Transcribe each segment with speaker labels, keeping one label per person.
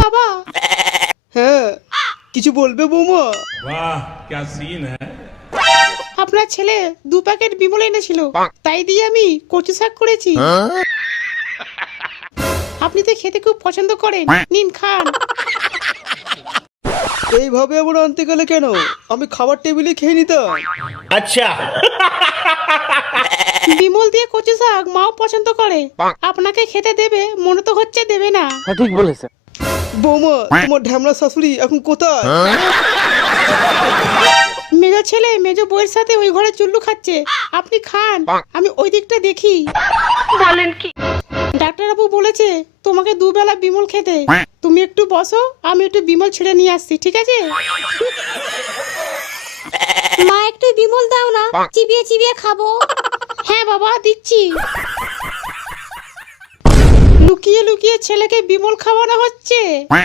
Speaker 1: বাবা।
Speaker 2: হ্যাঁ, কিছু বলবে বৌমা?
Speaker 3: वाह क्या सीन है।
Speaker 1: আপনার ছেলে 2 প্যাকেট বিমল এনেছিল, তাই দিয়ে আমি কচু শাক করেছি। আপনি তো খেতে খুব পছন্দ করেন, নিন খান।
Speaker 2: এইভাবে আবার আনতে গেলে কেন? আমি খাবার টেবিলে খেয়ে নিতাম।
Speaker 4: अच्छा
Speaker 1: বিমল দিয়ে কচু শাক মাও পছন্দ করে, আপনাকে খেতে দেবে মনে তো হচ্ছে দেবে না।
Speaker 2: বৌমা, তোমার ঢ্যামলা শাশুড়ি এখন কোথায়?
Speaker 1: মেজো ছেলে মেজো বউয়ের সাথে ওই ঘরে চুল্লু খাচ্ছে, আপনি খান, আমি ওই দিকটা দেখি। বলেন কি? ডাক্তারবাবু বলেছে তোমাকে 2 বেলা বিমল খেতে। তুমি একটু বসো, আমি একটু বিমল ছেড়ে নিয়ে আসছি, ঠিক আছে?
Speaker 5: মা একটু বিমল দাও না, চিবিয়ে চিবিয়ে খাবো।
Speaker 1: হ্যাঁ বাবা, দিচ্ছি। লুকিয়ে লুকিয়ে ছেলেকে বিমল খাওয়ানো হচ্ছে,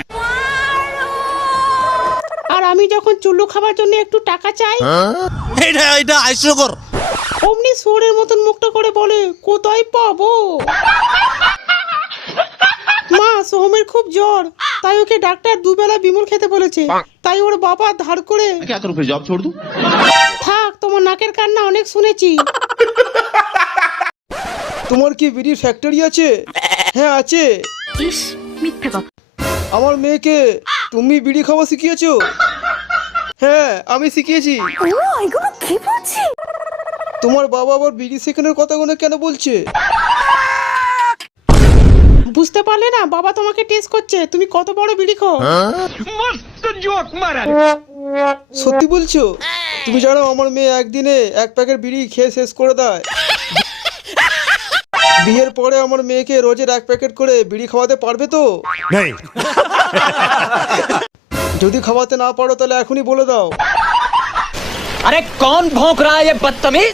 Speaker 1: আর আমি যখন চুল্লু খাবার জন্য একটু টাকা চাই,
Speaker 4: এটা হাস্যকর।
Speaker 1: অমনি শুয়োরের মতন মুখটা করে বলে কোথায় পাবো। মা, সোহমের খুব জ্বর, তাই ওকে ডাক্তার 2 বেলা বিমল খেতে বলেছে। তাই ওর বাবা ধার করে।
Speaker 6: क्या करूं फिर, जॉब छोड़ दूं?
Speaker 1: থাক, তোমার নাকের কান্না অনেক শুনেছি।
Speaker 2: তোমার কি বিড়ির ফ্যাক্টরি আছে? হ্যাঁ আছে।
Speaker 5: ইস, মিথ্যে কথা।
Speaker 2: আমার মেয়েকে তুমি বিড়ি খাওয়া শিখিয়েছো? হ্যাঁ, আমি শিখিয়েছি।
Speaker 5: ও, এগুলো কি বলছি?
Speaker 2: তোমার বাবা আবার বিড়ি শেখানোর কথাগুলো কেন বলছে?
Speaker 1: বুঝতে পারলে না, বাবা তোমাকে টেস্ট করছে তুমি কত বড় বিড়ি খাও।
Speaker 2: সত্যি বলছো? তুমি জানো আমার মেয়ে একদিনে 1 প্যাকেট বিড়ি খেয়ে শেষ করে দেয়। বিয়ের পরে আমার মেয়েকে রোজের 1 প্যাকেট করে বিড়ি খাওয়াতে পারবে তো?
Speaker 4: नहीं
Speaker 2: যদি খাওয়াতে না পারো তাহলে এখনই বলে দাও।
Speaker 7: अरे कौन भौंक रहा है ये बदतमीज?